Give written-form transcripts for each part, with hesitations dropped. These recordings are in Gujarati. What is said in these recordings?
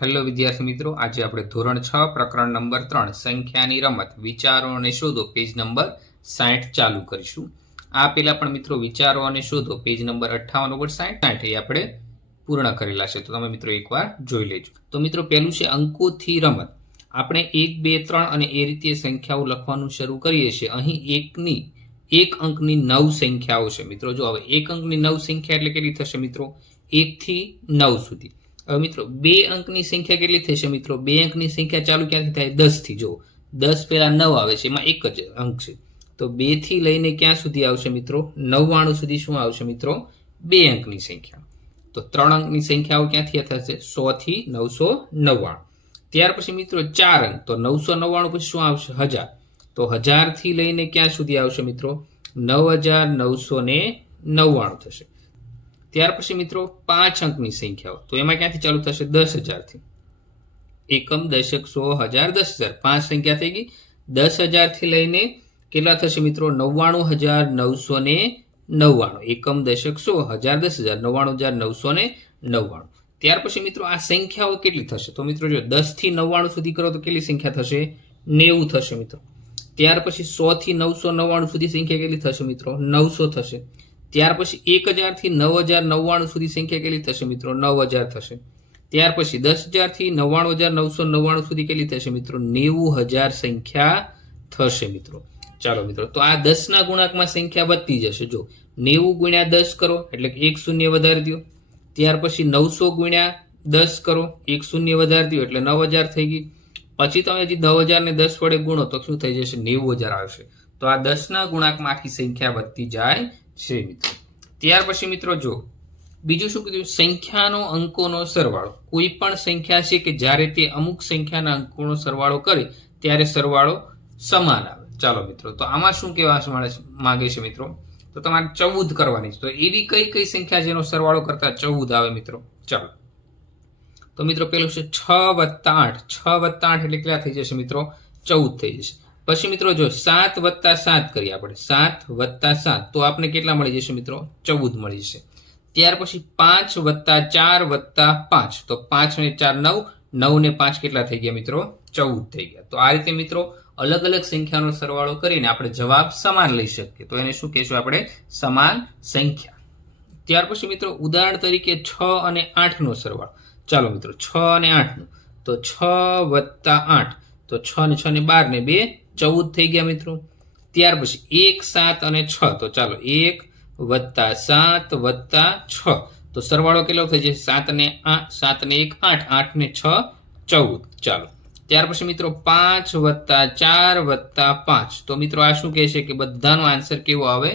હેલો વિદ્યાર્થી મિત્રો, આજે આપણે ધોરણ 6 પ્રકરણ નંબર 3 સંખ્યાની રમત વિચારો અને શોધો પેજ નંબર 60 ચાલુ કરીશું। આ પહેલા પણ મિત્રો વિચારો અને શોધો પેજ નંબર 58 ઉપર 60 એ આપણે પૂર્ણ કરેલા છે, તો તમે મિત્રો એકવાર જોઈ લેજો। તો મિત્રો પહેલું છે અંકોથી રમત। આપણે 1 2 3 અને એ રીતે સંખ્યાઓ લખવાનું શરૂ કરીએ છીએ। અહીં એક અંકની 9 સંખ્યાઓ છે મિત્રો। જો હવે એક અંકની 9 સંખ્યા એટલે કેટલી થશે મિત્રો? 1 થી 9 સુધી। હવે મિત્રો 2 અંકની સંખ્યા કેટલી થશે મિત્રો? 2 અંકની સંખ્યા ચાલુ ક્યાંથી થાય? 10 થી। જો 10 પહેલા 9 આવે છે, એમાં એક જ અંક છે, તો 2 થી લઈને ક્યાં સુધી આવશે મિત્રો? 99 સુધી શું આવશે મિત્રો? 2 અંકની સંખ્યા। તો 3 અંકની સંખ્યાઓ ક્યાંથી થશે? 100 થી 999। ત્યાર પછી મિત્રો 4 અંક, તો 999 પછી શું આવશે? 1000। તો 1000 થી લઈને ક્યાં સુધી આવશે મિત્રો? 9999 થશે। ત્યાર પછી મિત્રો 5 અંકની સંખ્યાઓ, તો એમાં ક્યાંથી ચાલુ થશે? 10,000 થી। એકમ, દશક, 100, 1000, 10,000, 5 સંખ્યા થઈ ગઈ। 10,000 થી લઈને કેટલા થશે મિત્રો? 99,999। એકમ, દશક, 100, 1000, 10,000, 99,999। ત્યાર પછી મિત્રો આ સંખ્યાઓ કેટલી થશે? તો મિત્રો જો 10 થી 99 સુધી કરો તો કેટલી સંખ્યા થશે? 90 થશે મિત્રો। ત્યાર પછી 100 થી 999 સુધી સંખ્યા કેટલી થશે મિત્રો? 900 થશે। ત્યાર પછી 1000 થી 9099 સુધી સંખ્યા કેટલી થશે મિત્રો? 9000 થશે। ત્યાર પછી 10,000 થી 99,999 સુધી કેટલી થશે મિત્રો? 90,000 સંખ્યા થશે મિત્રો। ચાલો મિત્રો, તો આ 10 ના ગુણાંકમાં સંખ્યા વધતી જશે। જો 90 ગુણ્યા 10 કરો એટલે કે 1 શૂન્ય વધારી દો। ત્યાર પછી 900 ગુણ્યા 10 કરો, 1 શૂન્ય વધારી દો એટલે 9000 થઈ ગઈ। પછી તમે હજી 9000 ને 10 વડે ગુણો તો શું થઈ જશે? 90,000 આવશે। તો આ 10 ના ગુણાંકમાં આખી સંખ્યા વધતી જાય છે મિત્રો। ત્યાર પછી મિત્રો જો બીજું શું કીધું? સંખ્યાનો અંકોનો સરવાળો। કોઈ પણ સંખ્યા છે કે જ્યારે તે અમુક સંખ્યાના અંકોનો સરવાળો કરે ત્યારે સરવાળો સમાન આવે। ચાલો મિત્રો, તો આમાં શું કહેવા માંગે છે મિત્રો? તો તમારે 14 કરવાની છે। તો એવી કઈ સંખ્યા જેનો સરવાળો કરતા 14 આવે મિત્રો? ચાલો, તો મિત્રો પેલું છે 6 + 8। 6 + 8 એટલે કેટલા થઈ જશે મિત્રો? 14 થઈ જશે। પછી મિત્રો જો 7 + 7 કરીએ આપણે, 7 + 7 તો આપણે કેટલા મળી જશે મિત્રો? 14 મળી જશે। ત્યાર પછી 5 + 4 + 5, તો 5 ને 4 9, 9 ને 5 કેટલા થઈ ગયા મિત્રો? 14 થઈ ગયા। તો આ રીતે મિત્રો અલગ અલગ સંખ્યાનો સરવાળો કરીને આપણે જવાબ સમાન લઈ શકીએ, તો એને શું કહેશું આપણે? સમાન સંખ્યા। ત્યાર પછી મિત્રો ઉદાહરણ તરીકે 6 અને 8 નો સરવાળો। ચાલો મિત્રો 6 અને 8 નો, તો 6 + 8, તો 6 ને 6 ને 12 ને 2 14 થઈ ગયા મિત્રો। ત્યાર પછી 1 7 અને 6, તો ચાલો 1 + 7 + 6, તો સરવાળો કેટલો થઈ જશે? 7 ને 1 8, 8 ને 6 14। ચાલો, ત્યાર પછી મિત્રો 5 + 4 + 5, તો મિત્રો આ શું કહે છે કે બધાનો આન્સર કેવો આવે?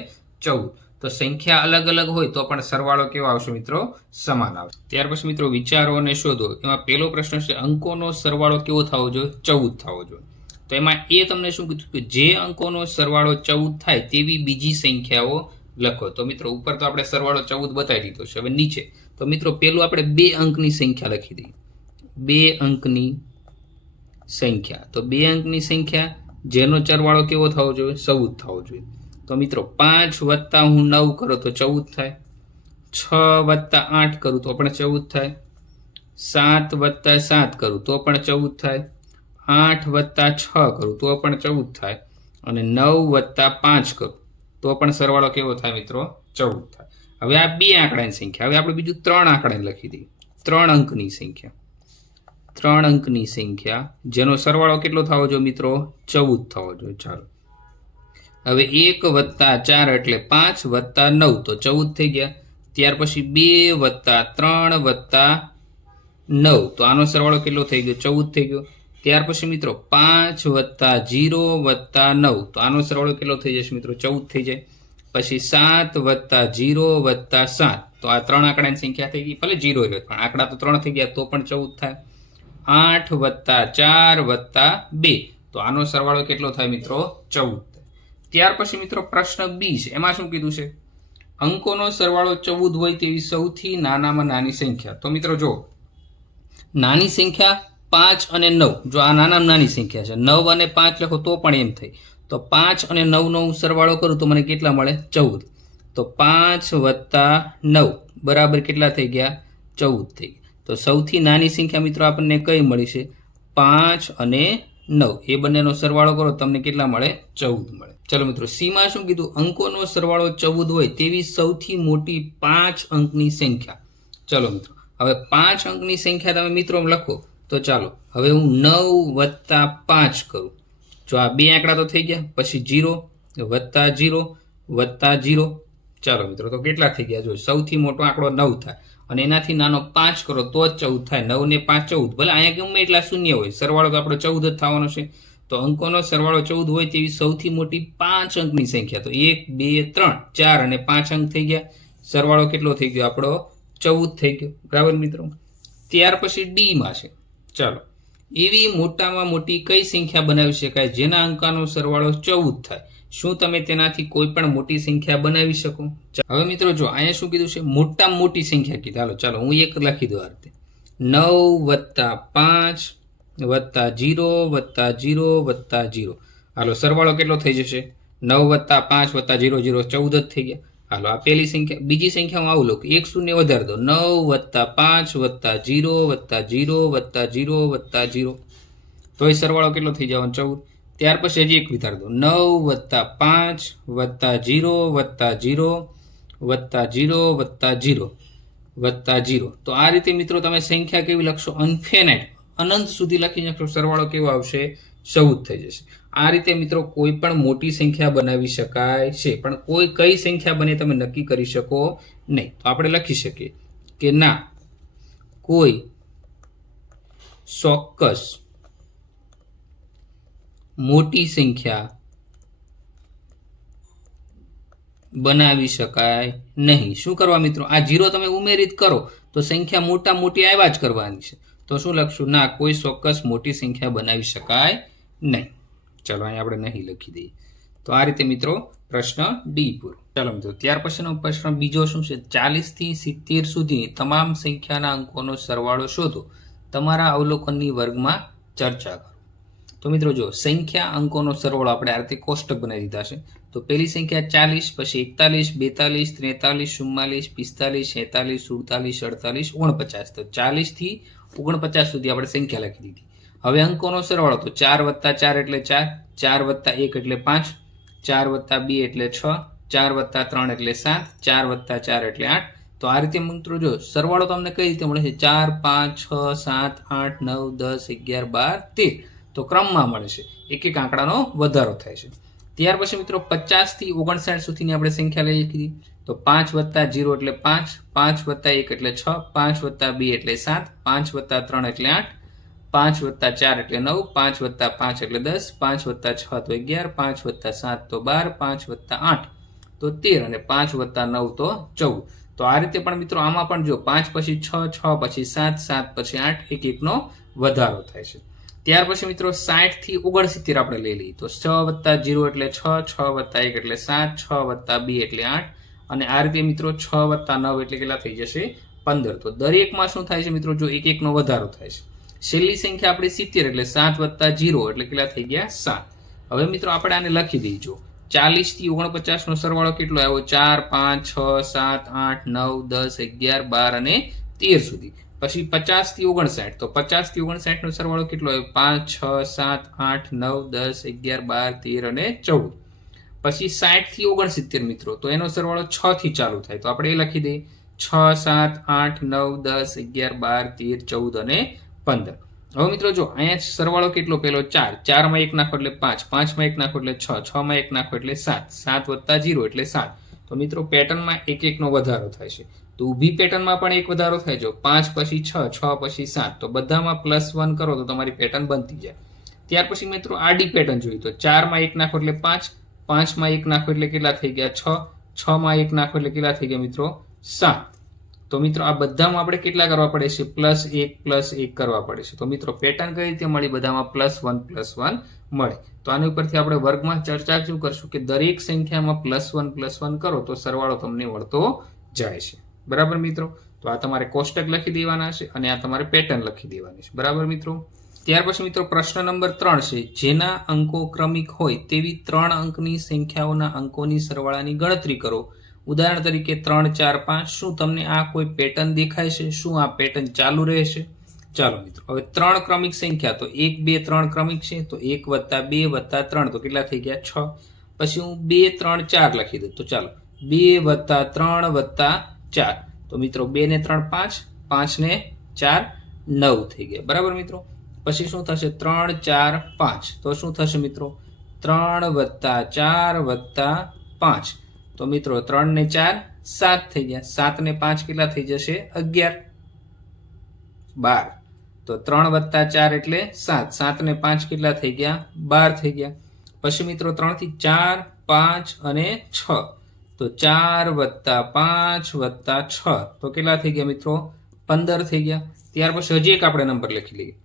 14। તો સંખ્યા અલગ અલગ હોય તો પણ સરવાળો કેવો આવશે મિત્રો? સમાન આવશે। ત્યાર પછી મિત્રો વિચારો અને શોધો, એમાં પહેલો પ્રશ્ન છે અંકોનો સરવાળો કેવો થવો જોઈએ? 14 થવો જોઈએ। તો એમાં એ તમને શું કીધું કે જે અંકોનો સરવાળો 14 થાય તેવી બીજી સંખ્યાઓ લખો। તો મિત્રો ઉપર તો આપણે સરવાળો 14 બતાવી દીધો છે। હવે નીચે તો મિત્રો પેલું આપણે 2 અંકની સંખ્યા લખી દઈએ। 2 અંકની સંખ્યા, તો 2 અંકની સંખ્યા જેનો સરવાળો કેવો થવો જોઈએ? 14 થવો જોઈએ। તો મિત્રો 5 + હું 9 કરું તો 14 થાય, 6 + 8 કરું તો પણ 14 થાય, 7 + 7 કરું તો પણ 14 થાય, 8 + 6 કરું તો પણ 14 થાય, અને 9 + 5 કરું તો પણ સરવાળો કેવો થાય મિત્રો? 14 થાય। હવે આ 2 આંકડાની સંખ્યા, હવે આપણે બીજું 3 આંકડાને લખી દઈએ। 3 અંકની સંખ્યા, 3 અંકની સંખ્યા જેનો સરવાળો કેટલો થવો જોઈએ મિત્રો? 14 થવો જોઈએ। ચાલો, હવે 1 + 4 એટલે 5 + 9, તો 14 થઈ ગયા। ત્યાર પછી 2 + 3 + 9, તો આનો સરવાળો કેટલો થઈ ગયો? 14 થઈ ગયો। ત્યાર પછી મિત્રો 5 + 0 + 9, તો આનો સરવાળો કેટલો થઈ જશે મિત્રો? 14 થઈ જાય। પછી 7 + 0 + 7, તો આ 3 આંકડાની સંખ્યા થઈ ગઈ, ભલે 0 રહ્યો પણ આંકડા તો 3 થઈ ગયા તો પણ 14 થાય। 8 + 4 + 2, તો આનો સરવાળો કેટલો થાય મિત્રો? 14। ત્યાર પછી મિત્રો પ્રશ્ન બી છે, એમાં શું કીધું છે? અંકોનો સરવાળો 14 હોય તેવી સૌથી નાનામાં નાની સંખ્યા। તો મિત્રો જો નાની સંખ્યા 5 અને 9, જો આ નાનામાં નાની સંખ્યા છે, 9 અને 5 લખો તો પણ એમ થઈ, તો 5 અને 9 નો હું સરવાળો કરું તો મને કેટલા મળે? 14। તો 5 + 9 બરાબર કેટલા થઈ ગયા? 14 થઈ ગયા। તો સૌથી નાની સંખ્યા મિત્રો આપણને કઈ મળી છે? 5 અને 9. એ બંનેનો સરવાળો કરો તમને કેટલા મળે? 14 મળે. ચલો મિત્રો, સી માં શું કીધું? અંકોનો સરવાળો 14 હોય તેવી સૌથી મોટી 5 અંકની સંખ્યા. ચલો મિત્રો, હવે 5 અંકની સંખ્યા તમે મિત્રો લખો. તો ચાલો હવે હું 9 + 5 કરું. જો આ બે આંકડા તો થઈ ગયા, પછી 0 + 0 + 0. ચાલો મિત્રો, તો કેટલા થઈ ગયા? જો સૌથી મોટો આંકડો 9 થાય અને એનાથી નાનો 5 કરો તો જ 14 થાય. 9 ને 5 14. ભલે અહીંયા ગમે એટલા શૂન્ય હોય, સરવાળો તો આપણો 14 જ થવાનો છે. તો અંકોનો સરવાળો 14 હોય તેવી સૌથી મોટી 5 અંકની સંખ્યા. તો 1 2 3 4 અને 5 અંક થઈ ગયા. સરવાળો કેટલો થઈ ગયો આપણો? 14 થઈ ગયો. બરાબર મિત્રો. ત્યાર પછી ડી માં છે. ચાલો, એવી મોટામાં મોટી કઈ સંખ્યા બનાવી શકાય જેના અંકનો સરવાળો 14 થાય? શું તમે તેનાથી કોઈ પણ મોટી સંખ્યા બનાવી શકો? હવે મિત્રો જો અહીંયા શું કીધું છે? મોટામાં મોટી સંખ્યા કીધી. ચાલો હું એક લખી દઉં આ રીતે. 9 + 5 + 0 + 0 + 0. હાલો, સરવાળો કેટલો થઈ જશે? 9 + 5 + 0 0 14 જ થઈ ગયા. હાલો, આ પહેલી સંખ્યા. બીજી સંખ્યા હું આવું લઉં, એક શૂન્ય વધારી દો. 9 + 5 + 0 + 0 + 0 + 0. તો એ સરવાળો કેટલો થઈ જવાનો? 14. ત્યાર પછી હજી એક વધારી દો. 9 + 5 + 0 + 0 + 0 + 0 + 0. તો આ રીતે મિત્રો તમે સંખ્યા કેવી લખશો? ઇન્ફિનિટ, અનંત સુધી લખી નાખશો. સરવાળો કેવો આવશે? 14 થઈ જશે. આ રીતે મિત્રો કોઈ પણ મોટી સંખ્યા બનાવી શકાય છે, પણ કોઈ કઈ સંખ્યા બને તમે નક્કી કરી શકો નહીં. તો આપણે લખી શકીએ કે ના કોઈ ચોક્કસ મોટી સંખ્યા બનાવી શકાય નહીં. શું કરવા મિત્રો? આ 0 તમે ઉમેરિત કરો તો સંખ્યા મોટા મોટી આવ્યા જ કરવાની છે. તો શું લખશું? ના કોઈ ચોક્કસ મોટી સંખ્યા બનાવી શકાય નહીં. ચલો અહીં આપણે નહીં લખી દઈએ. તો આ રીતે મિત્રો પ્રશ્ન ડી પૂરો. ચાલો મિત્રો, ત્યાર પછીનો પ્રશ્ન બીજો શું છે? 40 થી 70 સુધીની તમામ સંખ્યાના અંકોનો સરવાળો શોધો. તમારા અવલોકનની વર્ગમાં ચર્ચા કરો. તો મિત્રો જો સંખ્યા અંકોનો સરવાળો આપણે આ રીતે કોષ્ટક બનાવી દીધા છે. તો પહેલી સંખ્યા 40, પછી 41 42 43 44 45 46 47 48 49. તો 40 થી 49 સુધી આપણે સંખ્યા લખી દીધી. હવે અંકોનો સરવાળો તો 4 + 4 એટલે 4, 4 + 1 એટલે 5, 4 + 2 એટલે 6, 4 + 3 એટલે 7, 4 + 4 એટલે 8. તો આ રીતે મિત્રો જો સરવાળો તમને કઈ રીતે મળે છે? 4 5 6 7 8 9 10 11 12 13. તો ક્રમમાં મળે છે, એક એક આંકડાનો વધારો થાય છે. ત્યાર પછી મિત્રો 50 થી 59 સુધીની આપણે સંખ્યા લઈ લીધી. તો 5 + 0 એટલે 5, 5 + 1 એટલે 6, 5 + 2 એટલે 7, 5 + 3 એટલે 8, 5 + 4 એટલે 9, 5 + 5 એટલે 10, 5 + 6 તો 11, 5 + 7 તો 12, 5 + 8 તો 13 અને 5 + 9 તો 14. તો આ રીતે પણ મિત્રો આમાં પણ જો 5 પછી 6, 6 પછી 7, 7 પછી 8, એક એકનો વધારો થાય છે. ત્યાર પછી મિત્રો 60 થી 69 આપણે લઈ લઈએ. તો 6 + 0 એટલે 6, 6 + 1 એટલે 7, 6 + 2 એટલે 8 અને આ રીતે મિત્રો 6 + 9 એટલે કેટલા થઈ જશે? 15. તો દરેકમાં શું થાય છે મિત્રો? જો એક એકનો વધારો થાય છે. છેલ્લી સંખ્યા આપણી 70 એટલે 7 + 0 એટલે કેટલા થઈ ગયા? 7. હવે મિત્રો આપણે આને લખી દઈએ. 40 થી 49 નો સરવાળો કેટલો આવ્યો? 4 5 6 7 8 9 10 11 12 અને 13 સુધી. પછી 50 થી 59. તો 50 થી 59 નો સરવાળો કેટલો આવ્યો? 5 6 7 8 9 10 11 12 13 અને 14. પછી 60 થી 69 મિત્રો, તો એનો સરવાળો 6 થી ચાલુ થાય. તો આપણે એ લખી દઈએ 6 7 8 9 10 11 12 13 14 અને 15. હવે મિત્રો જો અહીંયા સરવાળો કેટલો? પેલો 4, 4 માં 1 નાખો એટલે 5, 5 માં 1 નાખો એટલે 6, 6 માં 1 નાખો એટલે 7, 7 + 0 એટલે 7. તો મિત્રો પેટર્નમાં એક એકનો વધારો થાય છે. તો ઊભી પેટર્નમાં પણ એક વધારો થાય છે. 5 પછી 6, 6 પછી 7. તો બધામાં +1 કરો તો તમારી પેટર્ન બનતી જાય. ત્યાર પછી મિત્રો આડી પેટર્ન જોઈ. તો 4 માં 1 નાખો એટલે 5, 5 માં 1 નાખો એટલે કેટલા થઈ ગયા? 6, 6 માં 1 નાખો એટલે કેટલા થઈ ગયા મિત્રો? 7. તો મિત્રો આ બધામાં આપણે કેટલા કરવા પડે છે? +1 કરવા પડે છે. તો મિત્રો પેટર્ન કઈ રીતે મળી? બધામાં +1 મળે. તો આની ઉપરથી આપણે વર્ગમાં ચર્ચા શું કરશું કે દરેક સંખ્યામાં +1 કરો તો સરવાળો તમને મળતો જાય છે. બરાબર મિત્રો? તો આ તમારે કોષ્ટક લખી દેવાના છે અને આ તમારે પેટર્ન લખી દેવાની છે. બરાબર મિત્રો? ત્યાર પછી મિત્રો પ્રશ્ન નંબર 3 છે. જેના અંકો ક્રમિક હોય તેવી 3 અંકની સંખ્યાઓના અંકોની સરવાળાની ગણતરી કરો. ઉદાહરણ તરીકે 3 4 5 શું તમને આ કોઈ પેટર્ન દેખાય છે? શું આ પેટર્ન ચાલુ રહેશે? ચાલો મિત્રો, હવે 3 ક્રમિક સંખ્યા, તો 1 2 3 ક્રમિક છે, તો 1 + 2 + 3 તો કેટલા થઈ ગયા? 6. પછી હું 2 3 4 લખી દઉં, તો ચાલો 2 + 3 + 4, તો મિત્રો 2 ને 3 5, 5 ને 4 9 થઈ ગયા. બરાબર મિત્રો. પછી શું થશે? 3 4 5, તો શું થશે મિત્રો? 3 + 4 + 5, તો મિત્રો 3 ને 4 7 થઈ ગયા. 7 ને 5 કેટલા થઈ જશે? 11 12, તો 3 + 4 એટલે 7, 7 ને 5 કેટલા થઈ ગયા? 12 થઈ ગયા. પછી મિત્રો 3 થી 4 5 અને 6, તો 4 + 5 + 6, તો કેટલા થઈ ગયા મિત્રો? 15 થઈ ગયા. ત્યાર પછી હજી એક આપણે નંબર લખી લઈએ,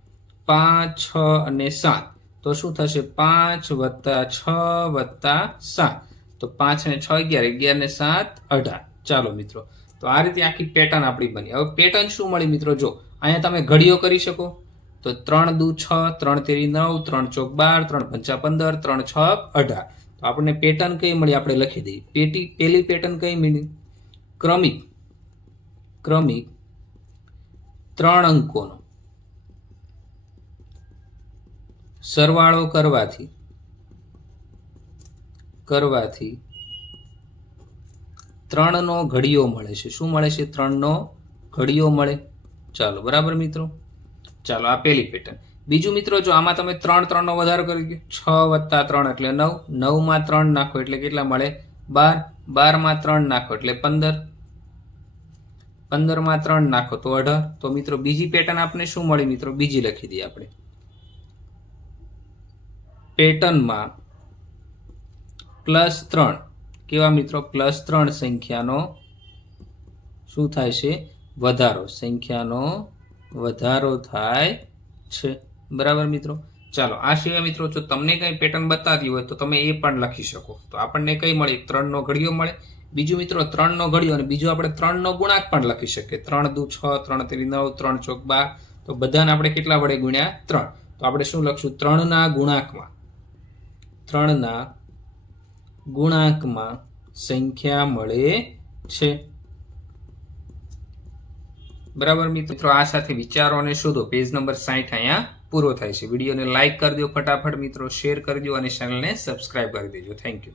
5 6 અને 7, તો શું થશે? 5 + 6 + 7, તો 5 ને 6 11, 11 ને 7 18. ચાલો મિત્રો, તો આ રીતે આખી પેટર્ન આપણી બની. હવે પેટર્ન શું મળી મિત્રો? જો અહીંયા તમે ઘડીઓ કરી શકો, તો 3 દુ 6, 3 તેરી 9, 3 ચોક 12, 3 પંચા 15, 3 6 18. તો આપણને પેટર્ન કઈ મળી? આપણે લખી દઈએ. પેલી પેટર્ન કઈ મળી? ક્રમિક 3 અંકોનો સરવાળો કરવાથી 3 નો ઘડીઓ મળે છે. શું મળે છે? 3 નો ઘડીઓ મળે. ચાલો બરાબર મિત્રો. ચાલો આ પેલી પેટર્ન. બીજું મિત્રો, જો આમાં તમે 3 3 નો વધારો કરી દો, 6 + 3 એટલે 9, 9 માં 3 નાખો એટલે કેટલા મળે? 12, 12 માં 3 નાખો એટલે 15, 15 માં 3 નાખો તો 18. તો મિત્રો બીજી પેટર્ન આપણે શું મળી મિત્રો? બીજી લખી દઈએ આપણે. પેટર્નમાં +3, કેવા મિત્રો? +3 સંખ્યાનો શું થાય છે? વધારો. સંખ્યાનો વધારો થાય છે. બરાબર મિત્રો. ચાલો આ સિવાય મિત્રો જો તમને કઈ પેટર્ન બતાવી હોય તો તમે એ પણ લખી શકો. તો આપણને કઈ મળે? 3 નો ઘડીઓ મળે. બીજું મિત્રો 3 નો ઘડીઓ, અને બીજું આપણે 3 નો ગુણાક પણ લખી શકીએ. 3 દુ 6, 3 તેરી 9, 3 ચોક 12, તો બધાને આપણે કેટલા વડે ગુણ્યા? 3. તો આપણે શું લખશું? 3 ના ગુણાંકમાં સંખ્યા મળે છે. બરાબર મિત્રો. આ સાથે વિચારો અને શોધો પેજ નંબર 60 અહીંયા પૂરો થાય છે. વિડીયોને લાઈક કરી દો ફટાફટ મિત્રો, શેર કરી દો અને ચેનલને સબસ્ક્રાઇબ કરી દેજો. Thank you.